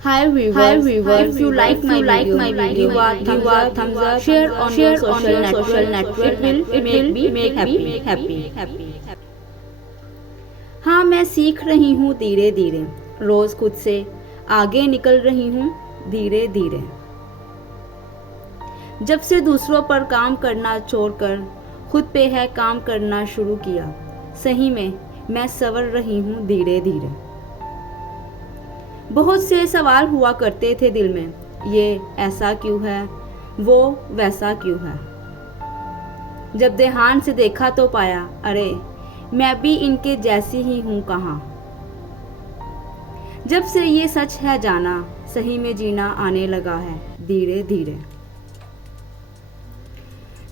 Hi viewers, you like my video, give a thumbs up, share on your social network. It will make me happy. हाँ, मैं सीख रही हूँ धीरे धीरे, रोज खुद से आगे निकल रही हूँ धीरे धीरे। जब से दूसरों पर काम करना छोड़कर खुद पे है काम करना शुरू किया, सही में मैं संवर रही हूँ धीरे धीरे। बहुत से सवाल हुआ करते थे दिल में, ये ऐसा क्यों है, वो वैसा क्यों है। जब ध्यान से देखा तो पाया, अरे मैं भी इनके जैसी ही हूँ कहाँ। जब से ये सच है जाना, सही में जीना आने लगा है धीरे धीरे।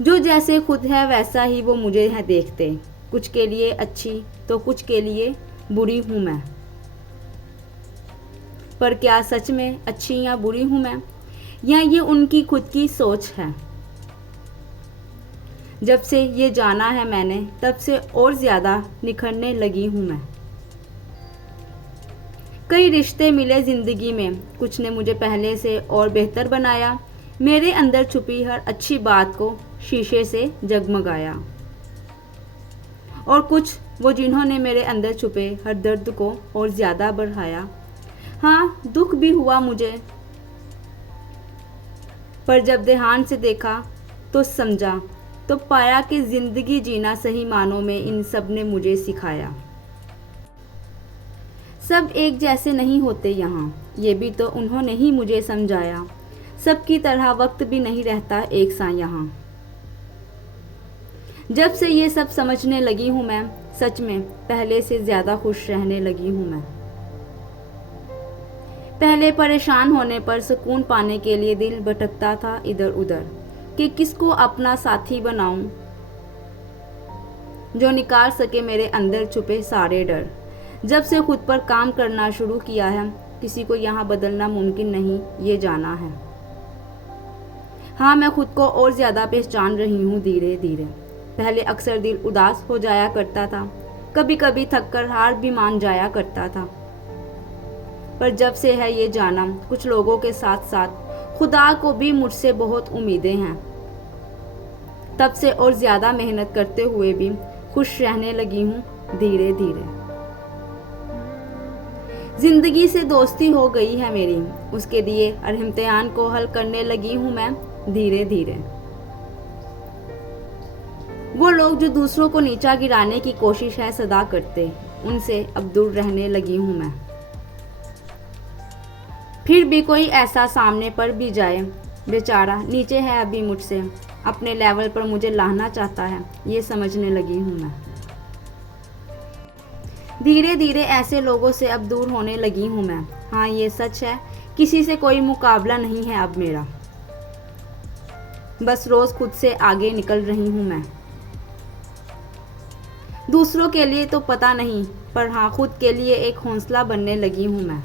जो जैसे खुद है वैसा ही वो मुझे है देखते, कुछ के लिए अच्छी तो कुछ के लिए बुरी हूँ मैं। पर क्या सच में अच्छी या बुरी हूं मैं, या ये उनकी खुद की सोच है। जब से ये जाना है मैंने, तब से और ज्यादा निखरने लगी हूं मैं। कई रिश्ते मिले जिंदगी में, कुछ ने मुझे पहले से और बेहतर बनाया। मेरे अंदर छुपी हर अच्छी बात को शीशे से जगमगाया। और कुछ वो जिन्होंने मेरे अंदर छुपे हर दर्द को और ज्यादा बढ़ाया। हाँ, दुख भी हुआ मुझे, पर जब ध्यान से देखा तो समझा, तो पाया कि जिंदगी जीना सही मानों में इन सब ने मुझे सिखाया। सब एक जैसे नहीं होते यहाँ, ये भी तो उन्होंने ही मुझे समझाया। सबकी तरह वक्त भी नहीं रहता एक सा यहाँ। जब से ये सब समझने लगी हूँ मैं, सच में पहले से ज्यादा खुश रहने लगी हूँ मैं। पहले परेशान होने पर सुकून पाने के लिए दिल भटकता था इधर उधर कि किसको अपना साथी बनाऊं, जो निकाल सके मेरे अंदर छुपे सारे डर। जब से खुद पर काम करना शुरू किया है, किसी को यहाँ बदलना मुमकिन नहीं, ये जाना है। हाँ, मैं खुद को और ज्यादा पहचान रही हूँ धीरे धीरे। पहले अक्सर दिल उदास हो जाया करता था, कभी कभी थक कर हार भी मान जाया करता था। पर जब से है ये जाना, कुछ लोगों के साथ साथ खुदा को भी मुझसे बहुत उम्मीदें हैं। तब से और ज्यादा मेहनत करते हुए भी खुश रहने लगी हूँ धीरे धीरे। जिंदगी से दोस्ती हो गई है मेरी, उसके दिए हर इम्तिहान को हल करने लगी हूँ मैं धीरे धीरे। वो लोग जो दूसरों को नीचा गिराने की कोशिश है सदा करते, उनसे अब दूर रहने लगी हूँ मैं। फिर भी कोई ऐसा सामने पर भी जाए, बेचारा नीचे है अभी मुझसे, अपने लेवल पर मुझे लाना चाहता है, ये समझने लगी हूँ मैं। धीरे धीरे ऐसे लोगों से अब दूर होने लगी हूँ मैं। हाँ, ये सच है, किसी से कोई मुकाबला नहीं है अब मेरा। बस रोज खुद से आगे निकल रही हूँ मैं। दूसरों के लिए तो पता नहीं, पर हाँ, खुद के लिए एक हौसला बनने लगी हूँ मैं।